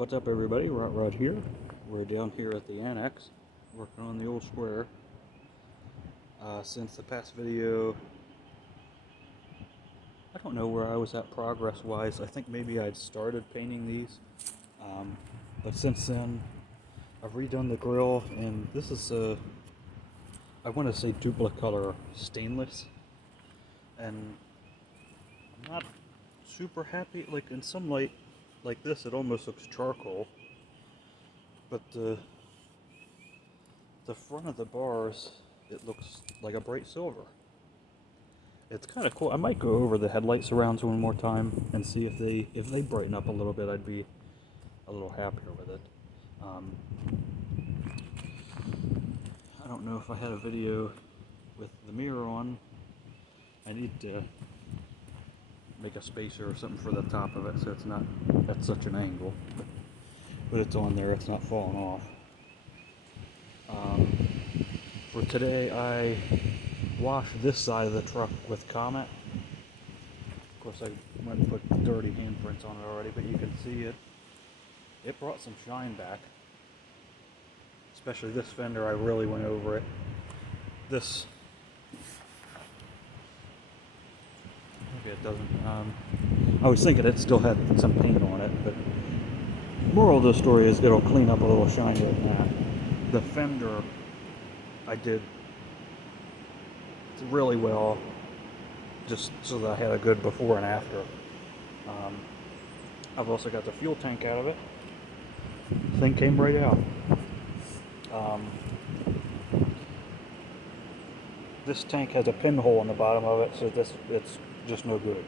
What's up, everybody? Rod here. We're down here at the annex working on the old square. Since the past video, I don't know where I was at progress wise. I think maybe I'd started painting these, but since then I've redone the grill, and this is I want to say duplicolor stainless, and I'm not super happy. Like in some light like this, it almost looks charcoal, but the front of the bars, it looks like a bright silver. It's kind of cool. I might go over the headlight surrounds one more time and see if they brighten up a little bit. I'd be a little happier with it. I don't know if I had a video with the mirror on. I need to make a spacer or something for the top of it so it's not at such an angle. But it's on there. It's not falling off. For today, I washed this side of the truck with Comet. Of course, I went and put dirty handprints on it already, but you can see it. It brought some shine back. Especially this fender, I really went over it. This, okay, it doesn't. I was thinking it still had some paint on it, but moral of the story is it'll clean up a little shiny like that. The fender, I did really well, just so that I had a good before and after. I've also got the fuel tank out of it. Thing came right out. This tank has a pinhole in the bottom of it, so it's just no good.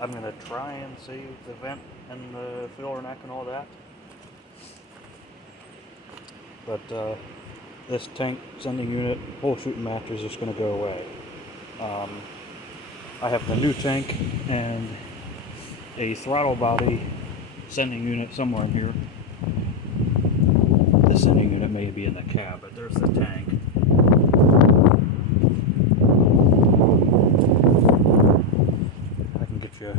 I'm gonna try and save the vent and the filler neck and all that, but this tank sending unit whole shooting match is just going to go away. I have the new tank and a throttle body sending unit somewhere in here. The sending unit may be in the cab, but there's the tank. I can get you.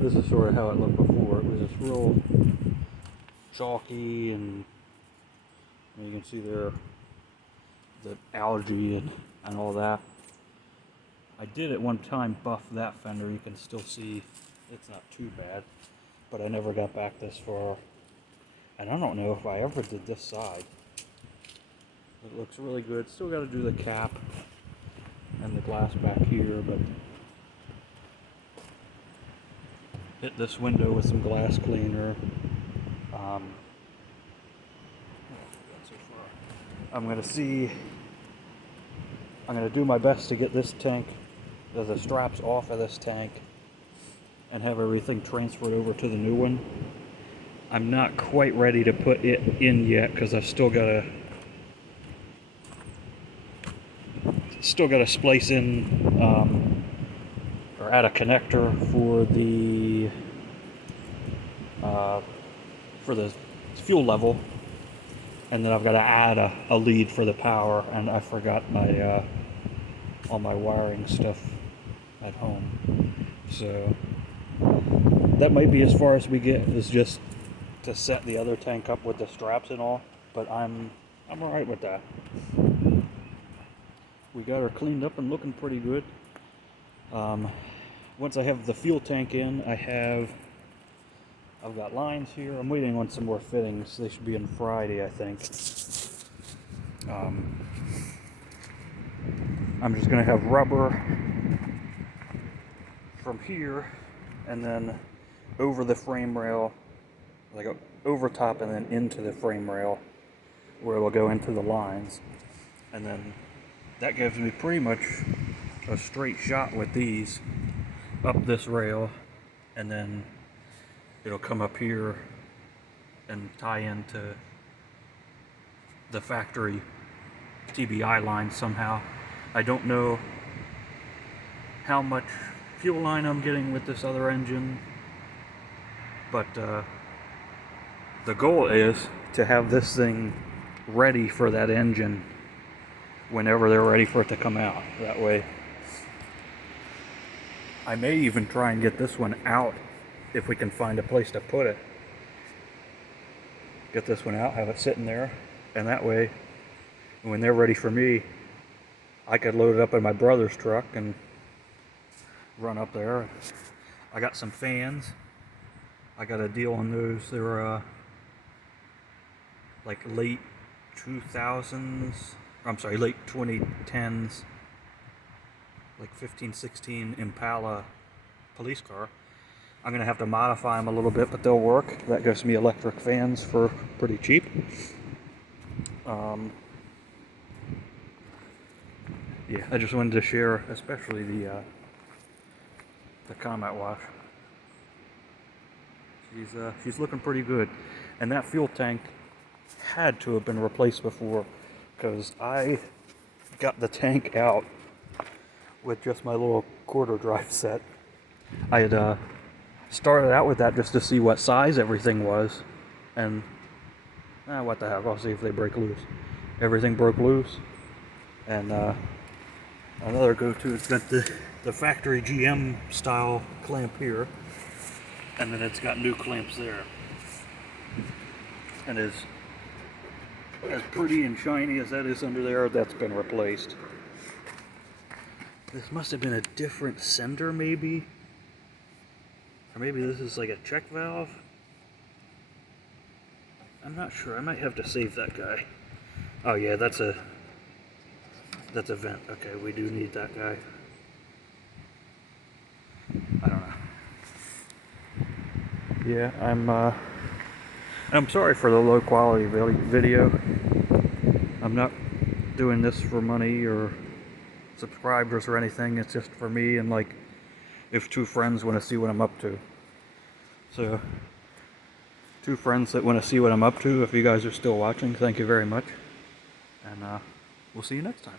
This is sort of how it looked before. It was just real chalky, and you can see there the algae and all that. I did at one time buff that fender. You can still see it's not too bad, but I never got back this far. And I don't know if I ever did this side. It looks really good. Still got to do the cap and the glass back here, but hit this window with some glass cleaner. I'm going to do my best to get this tank, the straps off of this tank, and have everything transferred over to the new one. I'm not quite ready to put it in yet because I've still got to splice in or add a connector for the fuel level. And then I've got to add a lead for the power, and I forgot my all my wiring stuff at home. So that might be as far as we get, is just to set the other tank up with the straps and all. But I'm all right with that. We got her cleaned up and looking pretty good. Once I have the fuel tank in, I've got lines here. I'm waiting on some more fittings. They should be in Friday, I think. I'm just going to have rubber from here and then over the frame rail, like over top and then into the frame rail where it will go into the lines. And then that gives me pretty much a straight shot with these up this rail, and then it'll come up here and tie into the factory TBI line somehow. I don't know how much fuel line I'm getting with this other engine, but the goal is to have this thing ready for that engine whenever they're ready for it to come out. That way I may even try and get this one out if we can find a place to put it. Get this one out, have it sitting there, and that way, when they're ready for me, I could load it up in my brother's truck and run up there. I got some fans. I got a deal on those. They're like late 2000s, I'm sorry, late 2010s, like 15, 16 Impala police car. I'm gonna have to modify them a little bit, but they'll work. That gives me electric fans for pretty cheap. Yeah, I just wanted to share, especially the Comet wash. She's looking pretty good, and that fuel tank had to have been replaced before, because I got the tank out with just my little quarter drive set. I had started out with that just to see what size everything was, and what the heck, I'll see if they break loose. Everything broke loose, and another go-to, it's got the factory GM style clamp here, and then it's got new clamps there. And as pretty and shiny as that is under there, that's been replaced. This must have been a different sender, maybe? Or maybe this is like a check valve? I'm not sure. I might have to save that guy. Oh yeah, that's a vent. Okay, we do need that guy. I don't know. Yeah, I'm sorry for the low quality video. I'm not doing this for money or subscribers or anything. It's just for me and like if two friends want to see what I'm up to. So, two friends that want to see what I'm up to, if you guys are still watching, thank you very much. And we'll see you next time.